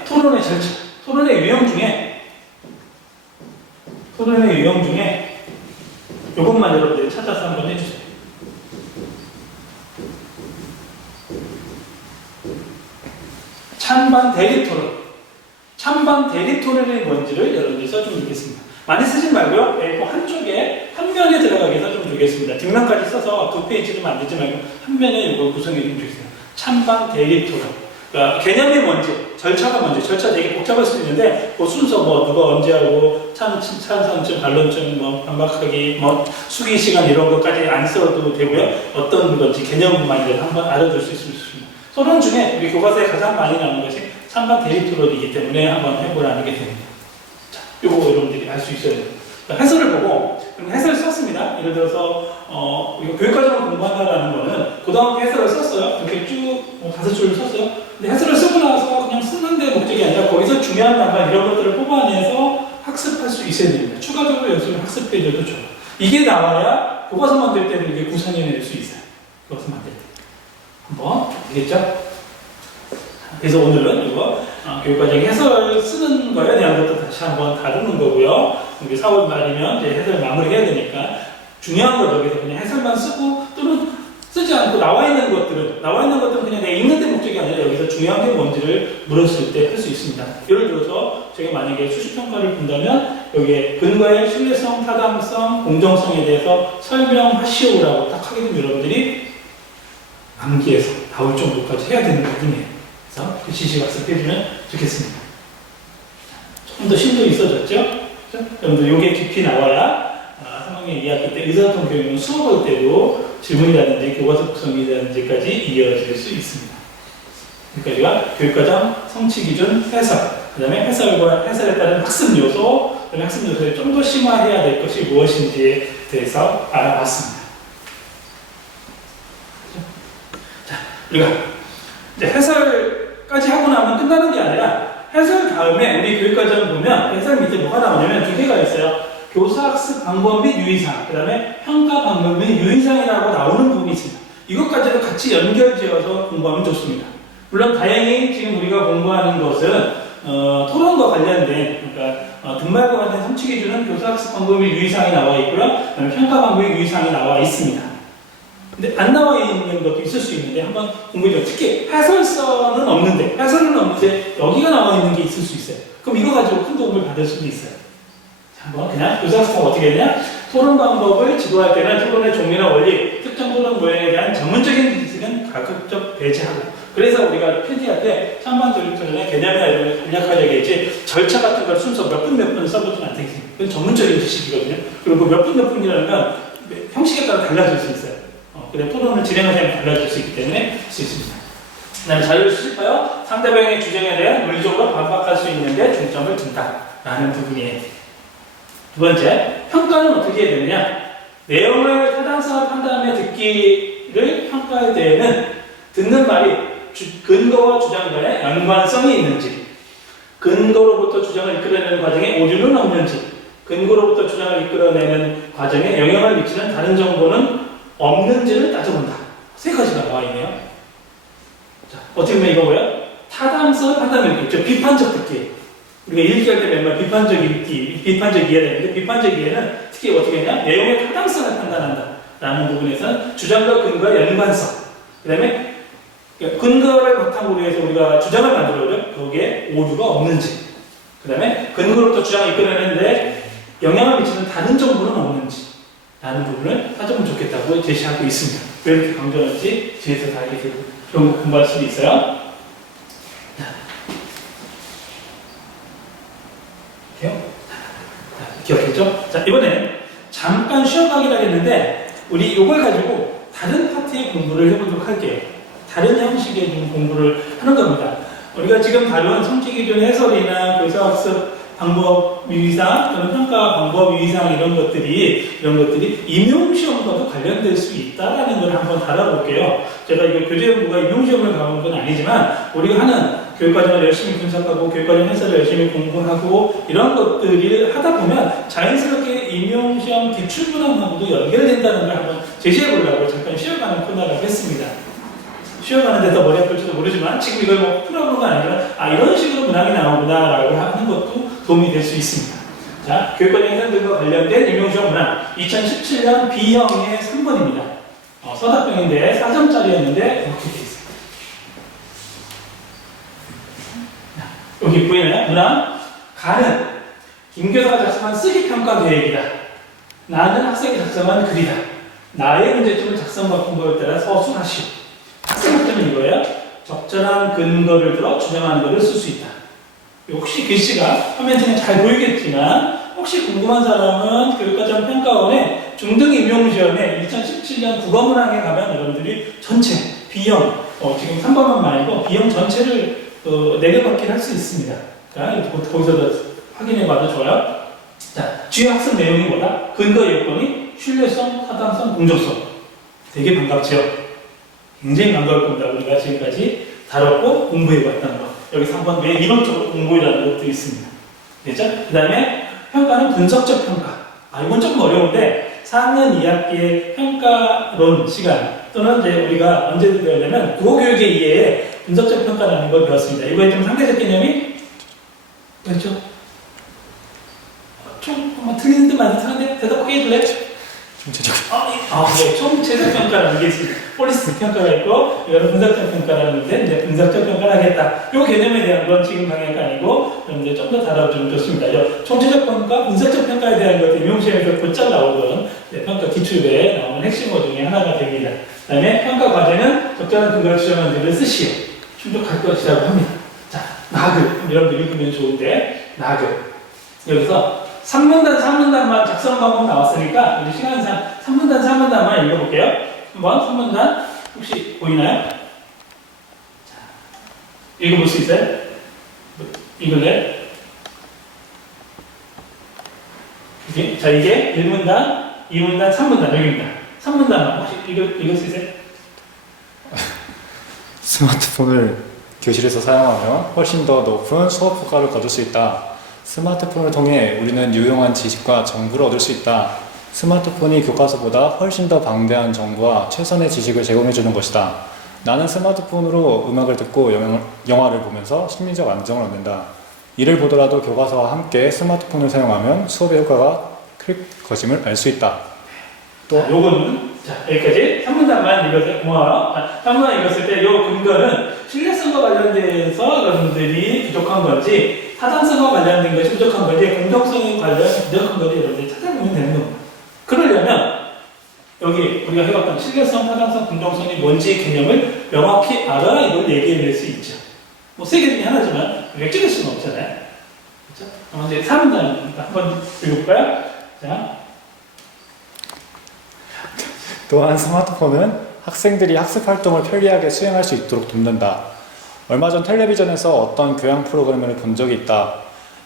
토론의 절차, 토론의 유형 중에 이것만 여러분들이 찾아서 한번 해주세요. 찬반 대립 토론. 찬반 대립 토론이 뭔지를 여러분들이 써주면 되겠습니다. 많이 쓰지 말고요. 꼭 한쪽에, 한 면에 들어가게 해서 좀 주겠습니다. 뒷면까지 써서 두 페이지를 만들지 말고 한 면에 이걸 구성해 좀 주세요. 찬반 대립 토론. 그러니까 개념이 뭔지, 절차가 뭔지, 절차 되게 복잡할 수 있는데, 순서 누가 언제 하고, 찬성증, 반론증, 반박하기, 수기 시간 이런 것까지 안 써도 되고요. 어떤 건지 개념만이라도 한번 알아둘 수 있으면 좋습니다. 토론 중에 우리 교과서에 가장 많이 나오는 것이 찬반 대립 토론이기 때문에 한번 해보라는 게 됩니다. 자, 요거 여러분들이 알 수 있어야 돼요. 해설을 보고, 해설을 썼습니다. 예를 들어서, 이거 교육과정을 공부한다라는 거는, 고등학교 해설을 썼어요. 이렇게 쭉 5줄을 썼어요. 근데 해설을 쓰고 나서 그냥 쓰는 데 목적이 아니라 거기서 중요한 단말 이런 것들을 뽑아내서 학습할 수 있어야 됩니다. 추가적으로 연습을 학습해줘도 좋아요. 이게 나와야 교과서 만들 때는 이게 구성해낼 수 있어요. 교과서 만들 때. 한번 되겠죠? 그래서 오늘은 이거 교육과정 해설 쓰는 거에 대한 것도 다시 한번 다루는 거고요. 우리 4월 말이면 이제 해설 마무리해야 되니까 중요한 거 여기서 그냥 해설만 쓰고 또는 쓰지 않고 나와 있는 것들은 그냥 내가 읽는 데 목적이 아니라 여기서 중요한 게 뭔지를 물었을 때 할 수 있습니다. 예를 들어서 제가 만약에 수시평가를 본다면 여기에 근거의 신뢰성, 타당성, 공정성에 대해서 설명하시오라고 딱 하게 되면 여러분들이 암기해서 나올 정도까지 해야 되는 부분이에요. 그래서 그 지식학습해주면 좋겠습니다. 조금 더 심도 있어졌죠? 여러분들 이게 깊이 나와야 3학년 2학기 때 의사소통 교육은 수업할 때도 질문이라든지 교과서 구성이라든지까지 이어질 수 있습니다. 여기까지가 교육과정, 성취기준, 해설, 그 다음에 해설과 해설에 따른 학습 요소, 그 다음에 학습 요소에 좀 더 심화해야 될 것이 무엇인지에 대해서 알아봤습니다. 자, 우리가 이제 해설까지 하고 나면 끝나는 게 아니라 해설 다음에 우리 교육과정을 보면 해설 밑에 뭐가 나오냐면 두 개가 있어요. 교사학습 방법 및 유의사항, 그 다음에 평가 방법 및 유의사항이라고 나오는 부분이 있습니다. 이것까지도 같이 연결지어서 공부하면 좋습니다. 물론 다행히 지금 우리가 공부하는 것은 토론과 관련된, 그러니까 등말과 관련된 성취기준은 교사학습 방법 및 유의사항이 나와 있고요. 그다음에 평가 방법 및 유의사항이 나와 있습니다. 근데 안 나와 있는 것도 있을 수 있는데 한번 공부해줘요. 특히 해설서는 없는데, 해설은 없는데 여기가 나와 있는 게 있을 수 있어요. 그럼 이거 가지고 큰 도움을 받을 수도 있어요. 한번 그냥 교사학습은 어떻게 되냐? 토론 방법을 지도할 때는 토론의 종류나 원리, 특정 토론 모양에 대한 전문적인 형식은 가급적 배제하고. 그래서 우리가 필기할 때 찬반 도입전에 개념이나 이런 걸 간략하게 얘기했지 절차 같은 걸 순서 몇 분 써보지는 않겠지. 그건 전문적인 지식이거든요. 그리고 몇 분이라는 건 형식에 따라 달라질 수 있어요. 그냥 토론을 진행하자면 달라질 수 있기 때문에 할 수 있습니다. 그 다음에 자유를 수집하여 상대방의 주장에 대한 논리적으로 반박할 수 있는데 중점을 둔다라는 부분이에요. 두 번째, 평가는 어떻게 해야 되느냐? 내용을 타당성을 판단하며 듣기를 평가할 때에는 듣는 말이 근거와 주장 간에 연관성이 있는지, 근거로부터 주장을 이끌어내는 과정에 오류는 없는지, 근거로부터 주장을 이끌어내는 과정에 영향을 미치는 다른 정보는 없는지를 따져본다. 세 가지가 나와 있네요. 자, 어떻게 보면 이거 뭐야? 타당성을 판단하는 게 있죠. 비판적 듣기. 우리가 읽기할 때 맨날 비판적 읽기, 비판적 이해를 했는데, 비판적 이해는 특히 어떻게 했냐? 내용의 타당성을 판단한다라는 부분에서는 주장과 근거의 연관성. 그 다음에 근거를 바탕으로 해서 우리가 주장을 만들어요. 거기에 오류가 없는지. 그 다음에 근거로부터 주장을 이끌어내는데 영향을 미치는 다른 정보는 없는지. 라는 부분을 따져보면 좋겠다고 제시하고 있습니다. 왜 이렇게 강조하는지 뒤에서 다 이렇게 그런 거 공부할 수도 있어요. 기억했죠? 자, 이번엔 잠깐 쉬어가기로 했는데 우리 이걸 가지고 다른 파트의 공부를 해보도록 할게요. 다른 형식의 좀 공부를 하는 겁니다. 우리가 지금 다룬 성취기준 해설이나 교사학습 방법 유의사항 또는 평가 방법 유의사항 이런 것들이 임용시험과도 관련될 수 있다라는 걸 한번 다뤄볼게요. 제가 이거 교재연구가 임용시험을 가본 건 아니지만 우리가 하는 교육과정을 열심히 분석하고 교육과정 해설을 열심히 공부하고 이런 것들을 하다 보면 자연스럽게 임용시험 기출문항하고도 연결된다는 걸 한번 제시해보려고 잠깐 쉬어가는 코너라고 했습니다. 쉬어가는 데서 머리 아플지도 모르지만 지금 이걸 뭐 풀어보는 건 아니라 이런 식으로 문항이 나오구나 라고 하는 것도 도움이 될 수 있습니다. 자, 교육과정 해설들과 관련된 임용시험 문항 2017년 B형의 3번입니다. 서답형인데 4점짜리였는데 이렇게 되어 있습니다. 여기 보이나요? 문항 가는 김교사가 작성한 쓰기평가 계획이다. 나는 학생이 작성한 글이다. 나의 문제점을 작성과 공부에 따라 서술하시오. 학생 학점은 이거예요. 적절한 근거를 들어 주장하는 것을 쓸 수 있다. 혹시 글씨가 화면에 잘 보이겠지만 혹시 궁금한 사람은 교육과정 평가원의 중등 임용시험에 2017년 국어문항에 가면 여러분들이 전체 B형 지금 3번만 말고 B형 전체를 내려받기를 할 수 있습니다. 그러니까 거기서 확인해봐도 좋아요. 자, 주요 학습 내용이 뭐다? 근거 요건이 신뢰성, 타당성, 공정성. 되게 반갑죠? 굉장히 반가울 겁니다. 우리가 지금까지 다뤘고 공부해봤다는 거. 여기서 한번 왜 이론적으로 공부해라는 것도 있습니다. 됐죠? 그 다음에 평가는 분석적 평가. 이건 조금 어려운데 4학년 2학기의 평가론 시간 또는 이제 우리가 언제 배우냐면 국어교육의 이해에 분석적 평가라는 걸 배웠습니다. 이거에 좀 상대적 개념이 그렇죠? 좀 틀리는 듯 맞는 듯한데 대답하게 해줄래? 총체적. 네. 총체적 평가라는 게 있습니다. 폴리스 평가가 있고 이거는 분석적 평가라는데 이제 분석적 평가를 하겠다. 이 개념에 대한 건 지금 강의가 아니고 이제 좀 더 다뤄주면 좋습니다. 총체적 평가, 분석적 평가에 대한 것도 임용시험에서 곧잘 나오던 평가 기출에 나오는 핵심어 중에 하나가 됩니다. 그 다음에 평가 과제는 적절한 근거를 주장하는 글을 쓰시오. 충족할 것이라고 합니다. 자, 나그. 여러분들 읽으면 좋은데 나그. 여기서 3문단만 작성 방법 나왔으니까 우리 시간상 3문단만 읽어볼게요. 한번 3문단 혹시 보이나요? 자, 읽어볼 수 있어요? 읽을래? 자, 이게 1문단, 2문단, 3문단 여기입니다. 3문단만 혹시 읽을 수 있어요? 스마트폰을 교실에서 사용하면 훨씬 더 높은 수업 효과를 거둘 수 있다. 스마트폰을 통해 우리는 유용한 지식과 정보를 얻을 수 있다. 스마트폰이 교과서보다 훨씬 더 방대한 정보와 최선의 지식을 제공해주는 것이다. 나는 스마트폰으로 음악을 듣고 영화를 보면서 심리적 안정을 얻는다. 이를 보더라도 교과서와 함께 스마트폰을 사용하면 수업의 효과가 클 것임을 알 수 있다. 또 요거는 여기까지 3문단만 읽었어요. 고마워요. 3문단 읽었을 때 요 근거는 신뢰성과 관련돼서 여러분들이 부족한 건지 타당성과 관련된 것이 부족한 건지 공정성에 관련 부족한 건지 여러분들이 찾아보면 되는 겁니다. 그러려면 여기 우리가 해봤던 신뢰성, 타당성, 공정성이 뭔지 개념을 명확히 알아 이걸 얘기해낼 수 있죠. 뭐 세 개 중에 하나지만 우리가 찍을 수는 없잖아요. 그렇죠? 그럼 이제 3문단입니다. 한번 읽어볼까요? 자. 또한 스마트폰은 학생들이 학습 활동을 편리하게 수행할 수 있도록 돕는다. 얼마 전 텔레비전에서 어떤 교양 프로그램을 본 적이 있다.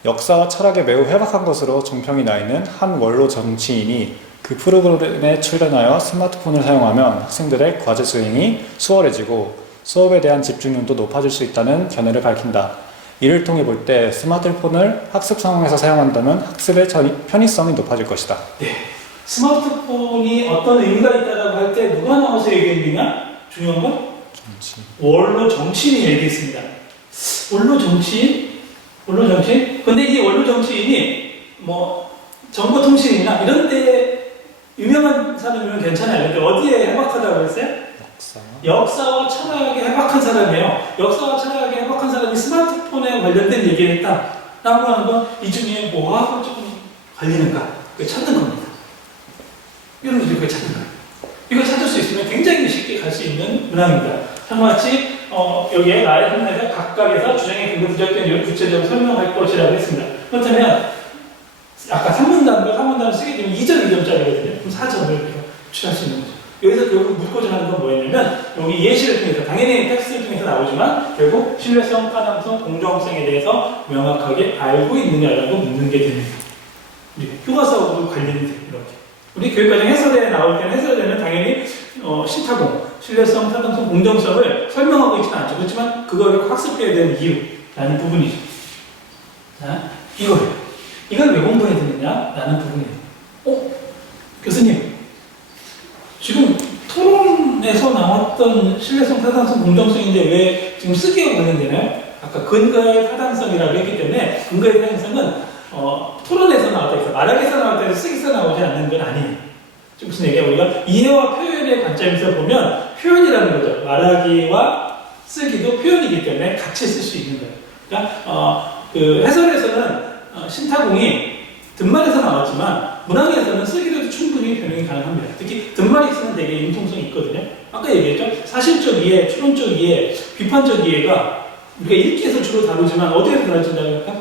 역사와 철학에 매우 해박한 것으로 정평이 나 있는 한 원로 정치인이 그 프로그램에 출연하여 스마트폰을 사용하면 학생들의 과제 수행이 수월해지고 수업에 대한 집중력도 높아질 수 있다는 견해를 밝힌다. 이를 통해 볼 때 스마트폰을 학습 상황에서 사용한다면 학습의 편의성이 높아질 것이다. 네. 스마트폰이 어떤 의미가 있다고 할 때 누가 나와서 얘기했느냐? 중요한 건? 정치. 원로 정치인이 얘기했습니다. 원로 정치인? 원로 정치인? 근데 이 원로 정치인이 뭐 정보통신이나 이런 데 유명한 사람이면 괜찮아요. 근데 어디에 해박하다고 했어요? 역사. 역사와 철학에 해박한 사람이에요. 역사와 철학에 해박한 사람이 스마트폰에 관련된 얘기를 했다. 라고 하는 건 이 중에 뭐하고 조금 관리는가? 그걸 찾는 겁니다. 여러분들이 그걸 찾는 거예요. 이걸 찾을 수 있으면 굉장히 쉽게 갈 수 있는 문항입니다. 상마치 여기에 나의 한문에서 각각에서 주장의 근거 부적된 이유를 구체적으로 설명할 것이라고 했습니다. 그렇다면 아까 3문단과 3문단을 쓰게 되면 2점, 2점짜리거든요. 그럼 4점을 취할 수 있는 거죠. 여기서 결국 묻고자 하는 건 뭐였냐면 여기 예시를 통해서 당연히 텍스트를 통해서 나오지만 결국 신뢰성, 타당성, 공정성에 대해서 명확하게 알고 있느냐라고 묻는 게 됩니다. 교과서하고도 관련이 돼요. 이렇게. 우리 교육과정 해설에 나올 때는 해설에는 당연히 신타공, 신뢰성, 타당성, 공정성을 설명하고 있지는 않죠. 그렇지만 그걸 학습해야 되는 이유라는 부분이죠. 자, 이거예요. 이걸 왜 공부해야 되느냐라는 부분이에요. 교수님, 지금 토론에서 나왔던 신뢰성, 타당성, 공정성인데 왜 지금 쓰기와 관련되나요? 아까 근거의 타당성이라고 했기 때문에 근거의 타당성은 토론에서 나왔다 해서 말하기에서 나왔다 해서 쓰기에서 나오지 않는 건 아니에요. 지금 무슨 얘기야? 우리가 이해와 표현의 관점에서 보면 표현이라는 거죠. 말하기와 쓰기도 표현이기 때문에 같이 쓸 수 있는 거예요. 그러니까 그 해설에서는 신타공이 든말에서 나왔지만 문항에서는 쓰기로도 충분히 변형이 가능합니다. 특히 든말에서는 되게 융통성이 있거든요. 아까 얘기했죠? 사실적 이해, 추론적 이해, 비판적 이해가 우리가 읽기에서 주로 다루지만 어디에서 다뤄진다고 할까?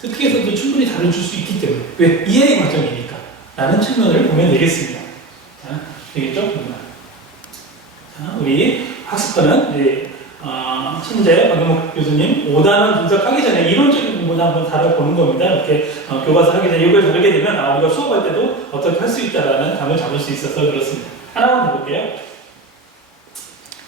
특기에서도 충분히 다뤄줄 수 있기 때문에. 왜? 이해의 과정이니까. 라는 측면을 보면 되겠습니다. 자, 되겠죠? 자, 우리 학습하는 이제 천재 박영목 교수님 5단원 분석하기 전에 이론적인 부분을 한번 다뤄보는 겁니다. 이렇게 교과서 하기 전에 이걸 다루게 되면 우리가 수업할 때도 어떻게 할 수 있다라는 감을 잡을 수 있어서 그렇습니다. 하나만 더 볼게요.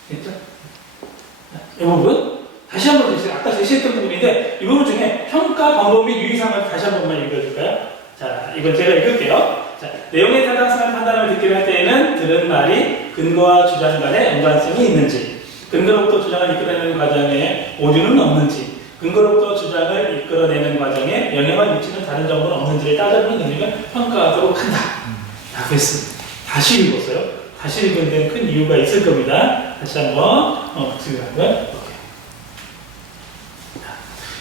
됐죠? 자, 이 부분 다시 한번 아까 제시했던 부분인데 이 부분 중에 평가 방법 및 유의사항을 다시 한 번만 읽어줄까요? 자, 이건 제가 읽을게요. 자, 내용의 타당성을 판단하며 듣기로 할 때에는 들은 말이 근거와 주장 간의 연관성이 있는지, 근거로부터 주장을 이끌어내는 과정에 오류는 없는지, 근거로부터 주장을 이끌어내는 과정에 영향을 미치는 다른 정보는 없는지를 따져보는 능력을 평가하도록 한다. 라고 했습니다. 다시 읽었어요. 다시 읽은 데는 큰 이유가 있을 겁니다. 다시 한번 복습을 하고요.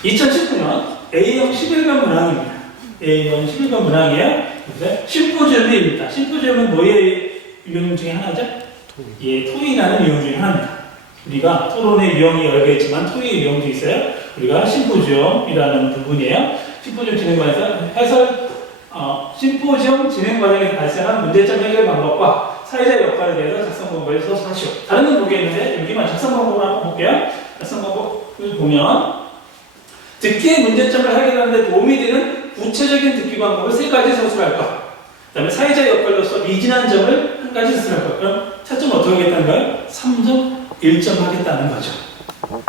2019년 A형 11번 문항입니다. A형 11번 문항이에요. 심포지엄입니다. 심포지엄은 뭐의 유형 중에 하나죠? 예, 토의라는 유형 중에 하나입니다. 우리가 토론의 유형이 여러 개 있지만 토의의 유형도 있어요. 우리가 심포지엄이라는 부분이에요. 심포지엄 진행 과정에서 심포지엄 진행 과정에서 발생한 문제점 해결 방법과 사회자 역할에 대해서 작성 방법을 서술하시오. 다른 건 보겠는데 여기만 작성 방법을 한번 볼게요. 작성 방법을 보면 듣기의 문제점을 해결하는 데 도움이 되는 구체적인 듣기 방법을 3가지 서술할 것. 그 다음에 사회자 역할로서 미진한 점을 1가지 서술할 것. 그럼 차점을 어떻게 하겠다는 거예요? 3점, 1점 하겠다는 거죠.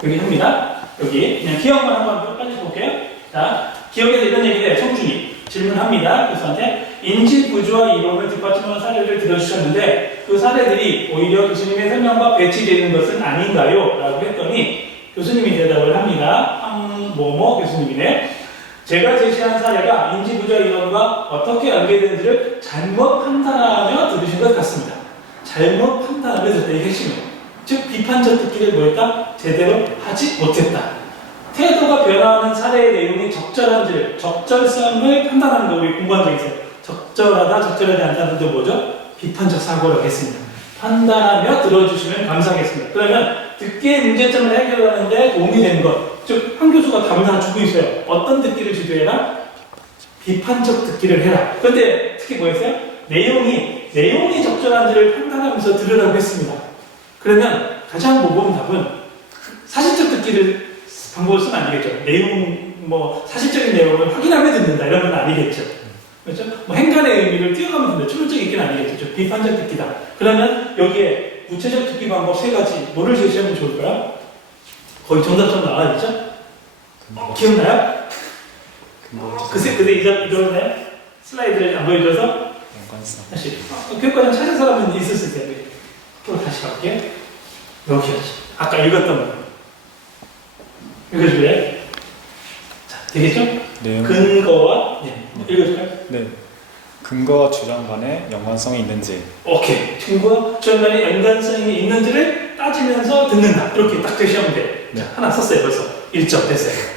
여기 합니다. 여기 그냥 기억만 한번 빨리 볼게요. 자, 기억에서 이런 얘기를 청중이 질문합니다. 교수한테 인지 구조와 이론을 뒷받침하는 사례를 들어주셨는데 그 사례들이 오히려 교수님의 설명과 배치되는 것은 아닌가요? 라고 했더니 교수님이 대답을 합니다. 황모모 교수님이네. 제가 제시한 사례가 인지부자 이론과 어떻게 연계되는지를 잘못 판단하며 들으신 것 같습니다. 잘못 판단하며 듣다. 이게 핵심이에요. 즉 비판적 듣기를 뭐했다? 제대로 하지 못했다. 태도가 변화하는 사례의 내용이 적절한지를, 적절성을 판단하는 거 우리 공부한 적 있어요. 적절하다, 적절하지 않다는 게 뭐죠? 비판적 사고를 하겠습니다. 판단하며 들어주시면 감사하겠습니다. 그러면 듣기의 문제점을 해결하는데 도움이 되는 것, 즉 한 교수가 답을 다 주고 있어요. 어떤 듣기를 주도해라? 비판적 듣기를 해라. 그런데 특히 뭐였어요? 내용이 적절한지를 판단하면서 들으라고 했습니다. 그러면 가장 모범 답은 사실적 듣기를 방법을 쓰면 안 되겠죠. 사실적인 내용을 확인하며 듣는다 이런 건 아니겠죠. 그렇죠? 행간의 의미를 띄어가면 듣는다. 추론적 있기는 아니겠죠. 비판적 듣기다. 그러면 여기에 구체적 듣기 방법 3가지 뭐를 제시하면 좋을까요? 거의 정답처럼 나와 있죠? 기억나요? 그새 이러나요? 슬라이드를 안 보여줘서 연관성. 다시 교육과정 찾은 사람은 있을 수 있어요. 또 다시 갈게요. 이렇게였죠. 아까 읽었던 거 읽어줄래요? 자, 되겠죠? 내용. 근거와 읽어줄까요? 네. 근거와 주장 간에 연관성이 있는지. 오케이. 근거와 주장 간에 연관성이 있는지를 따지면서 듣는다. 이렇게 딱 제시하면 돼. 네. 자, 하나 썼어요 벌써. 1점 됐어요.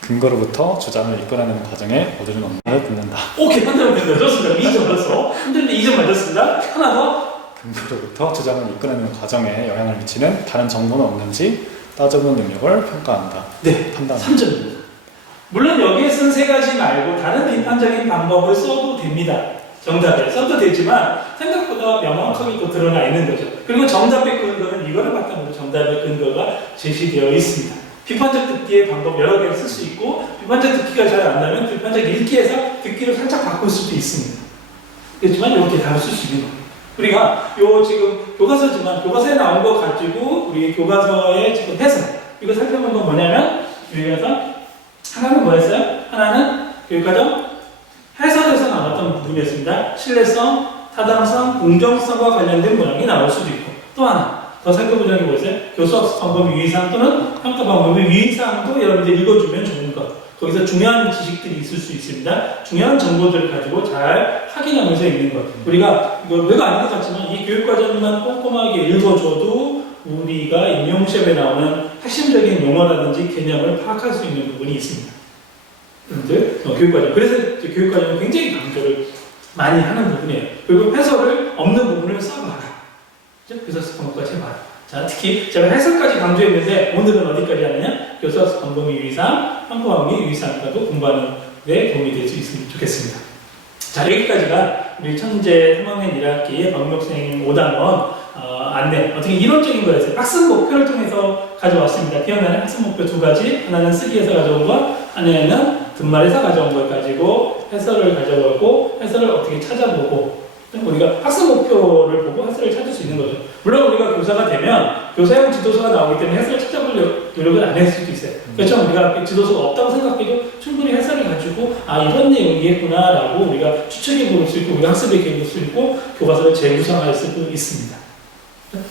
근거로부터 주장을 이끌어내는 과정에 얻는 언어를 듣는다. 오케이, 판단은 됐네요. 좋습니다. 2점 맞았어. 판단은 2점 맞았습니다. 하나 더. 근거로부터 주장을 이끌어내는 과정에 영향을 미치는 다른 정보는 없는지 따져보는 능력을 평가한다. 네, 판단. 3점입니다. 물론 여기에 쓴 3가지 말고 다른 비판적인 방법을 써도 됩니다. 정답에 써도 되지만 생각보다 명확하게 또 드러나 있는 거죠. 그리고 정답의 근거는 이거를 바탕으로 정답의 근거가 제시되어 있습니다. 비판적 듣기의 방법 여러 개를 쓸 수 있고 비판적 듣기가 잘 안 나면 비판적 읽기에서 듣기를 살짝 바꿀 수도 있습니다. 그렇지만 이렇게 답을 쓸 수 있는 겁니다. 우리가 지금 교과서지만 교과서에 나온 거 가지고 우리 교과서의 지금 해석 이거 살펴본 건 뭐냐면 여기서 하나는 뭐였어요? 하나는 교육과정 해설에서 나왔던 부분이었습니다. 신뢰성, 타당성, 공정성과 관련된 문항이 나올 수도 있고 또 하나 더 살펴보자는 게 뭐였어요? 교수학습 방법 유의사항 또는 평가 방법의 유의사항도 여러분들이 읽어주면 좋은 것. 거기서 중요한 지식들이 있을 수 있습니다. 중요한 정보들을 가지고 잘 확인하면서 읽는 것. 우리가 이거 별거 아닌 것 같지만 이 교육과정만 꼼꼼하게 읽어줘도 우리가 임용시험에 나오는 핵심적인 용어라든지 개념을 파악할 수 있는 부분이 있습니다. 여러분들 교육과정. 그래서 교육과정은 굉장히 강조를 많이 하는 부분이에요. 그리고 해설을 없는 부분을 써봐라. 교사학습 방법까지 해봐라. 자, 특히 제가 해설까지 강조했는데 오늘은 어디까지 하느냐? 교사학습 방법 유의사항, 평가방법 유의사항까지도 공부하는 데 도움이 될 수 있으면 좋겠습니다. 자, 여기까지가 우리 천재 3학년 1학기의 박명생 5단원 안내, 어떻게 이론적인 거였어요. 학습 목표를 통해서 가져왔습니다. 기억나는 학습 목표 2가지, 하나는 쓰기에서 가져온 것, 하나는 듣말에서 가져온 걸 가지고 해설을 가져오고 해설을 어떻게 찾아보고 우리가 학습 목표를 보고 해설을 찾을 수 있는 거죠. 물론 우리가 교사가 되면 교사용 지도서가 나오기 때문에 해설을 찾아볼 노력을 안 했을 수도 있어요. 그렇죠? 우리가 지도서가 없다고 생각해도 충분히 해설을 가지고 이런 내용이겠구나 라고 우리가 추측해 볼 수 있고 우리가 학습에 계획할 수 있고 교과서를 재구성할 수도 있습니다.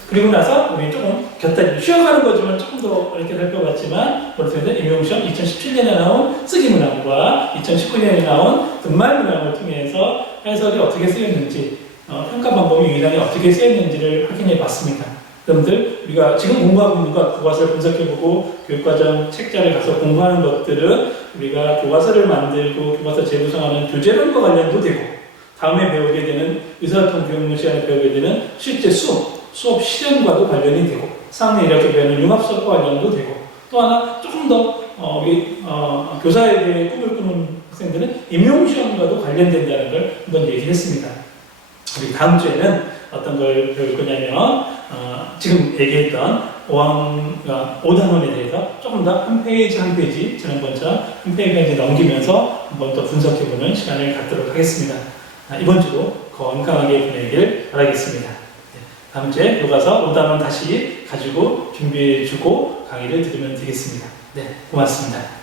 그리고 나서 우리 조금 곁다리 쉬어가는 거지만 조금 더 어렵게 살펴봤지만 머릿속에서 임용시험 2017년에 나온 쓰기 문항과 2019년에 나온 듣말 문항을 통해서 해설이 어떻게 쓰였는지 평가 방법이 유의사항이 어떻게 쓰였는지를 확인해 봤습니다. 여러분들 우리가 지금 공부하고 있는 것 교과서를 분석해보고 교육과정 책자를 가서 공부하는 것들은 우리가 교과서를 만들고 교과서 재구성하는 교재론과 관련도 되고 다음에 배우게 되는 의사소통 교육문 시간에 배우게 되는 실제 수업 실현과도 관련이 되고 4학년 1학기 배우는 융합수업과 관련도 되고 또 하나 조금 더 우리 교사에 대해 꿈을 꾸는 학생들은 임용시험과도 관련된다는 걸 한번 얘기했습니다. 우리 다음 주에는 어떤 걸 배울 거냐면 지금 얘기했던 5단원에 대해서 조금 더 한 페이지 한 페이지 지난번처럼 한 페이지 넘기면서 한번 또 분석해보는 시간을 갖도록 하겠습니다. 이번 주도 건강하게 보내길 바라겠습니다. 다음 주에 교과서 5단원 다시 가지고 준비해주고 강의를 들으면 되겠습니다. 네, 고맙습니다.